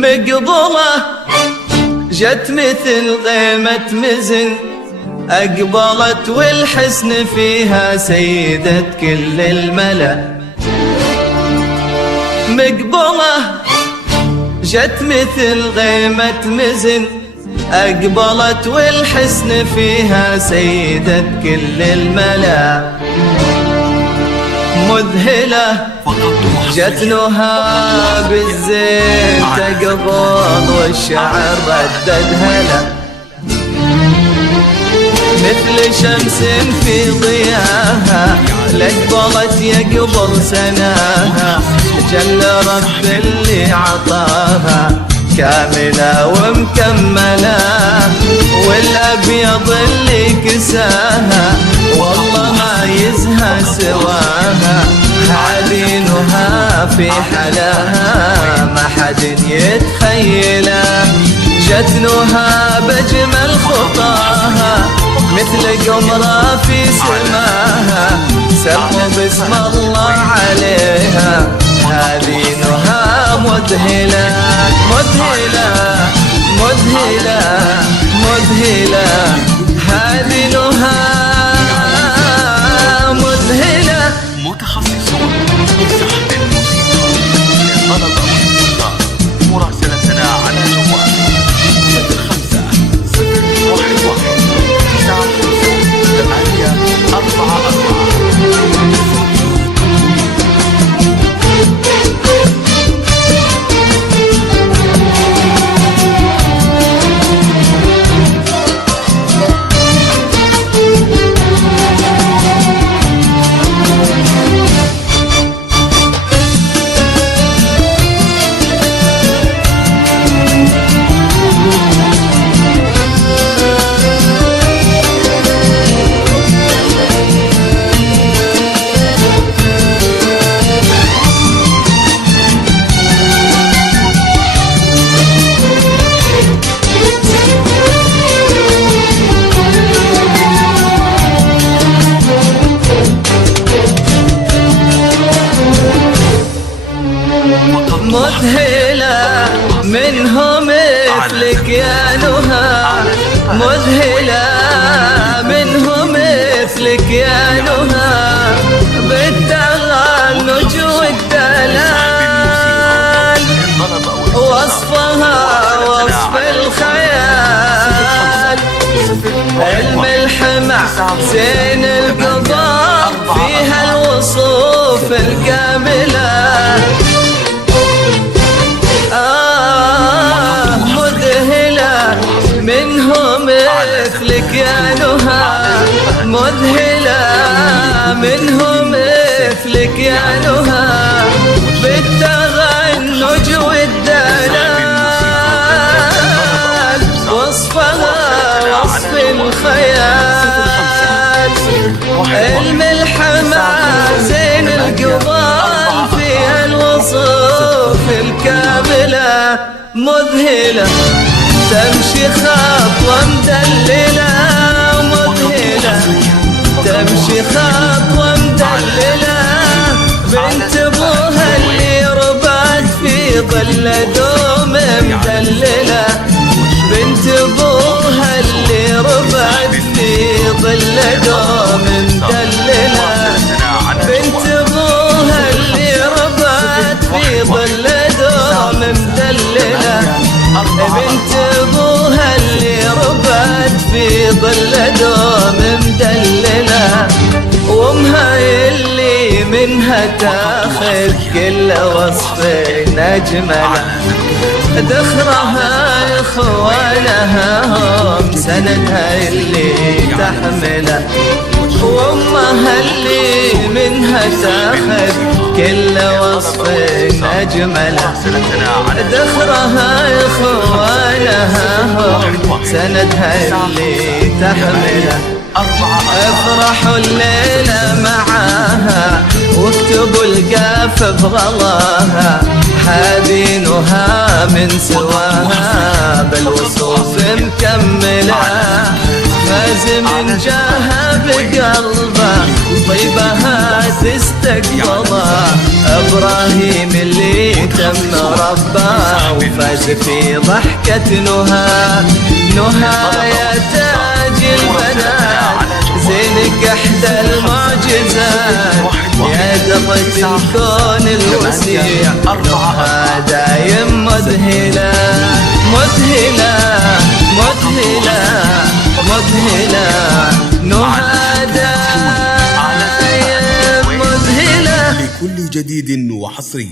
مقبولة جت مثل غيمة مزن، أقبلت والحسن فيها سيدة كل الملا. مقبولة جت مثل غيمة مزن، أقبلت والحسن فيها سيدة كل الملا. مذهلة جتنها بالزين تقبض والشعر ردد هلا، مثل شمس في ضياها لقبلت يقبل سناها. جل رب اللي عطاها كاملة ومكملة، والأبيض اللي كساها والله ما يزهى سواها. حالينها في حلاها ما حد يتخيله، جتنها بجمل خطاها مثل قمرة في سماها. سموا باسم الله عليها، هذه نهى مذهلة مذهلة مذهلة مذهلة، هذه نهى مذهلة. متخصصون في سحب الموسيقى للطلب أو الاستفسار مراسلتنا على جوال 05 011 95 مذهلة منه مثلك يا نهى، مذهلة منه مثلك يا نهى. بالتغنج والدلال وصفها وصف الخيال. الملح مع زين القضاء فيها الوصوف الكاملة. مذهلة منه مثلك يا نهى، مذهلة منه مثلك يا نهى. بالتغنج والدلال وصفها وصف الخيال. الملح مع زين القضال فيها الوصوف الكاملة. مذهلة تمشي خطوة مدللة، مذهلة تمشي خطوة مدللة. بنت ابوها اللي ربات في ظل دوم مدللة، بنت ابوها اللي ربات في ظل دوم مدللة. بنت ابوها اللي ربات في ظل دوم مدللة، بنت ابوها اللي ربت في ظل دوم مدللة. وامها اللي منها تاخذ كل وصف نجملة. ذخرها اخوانها هم سندها اللي تحمله، وامها اللي منها تاخذ كل وصف نجمله. ذخرها اخوانها هم سندها اللي تحمله. افرحوا الليلة معاها واكتبوا القاف بغلاها. حابينها من سواها بالوصوف مكملة. فاز من جاها بقلبه طيبها تستقبله. ابراهيم اللي تم رباه وفاز في ضحكة نهى. نهى يا تاج البنات زينك احدى المعجزات، يا درة الكون الوسيع نهى دايم مذهلة مذهلة مذهلة مذهلة. نهى دايم مذهلة. لكل جديد وحصري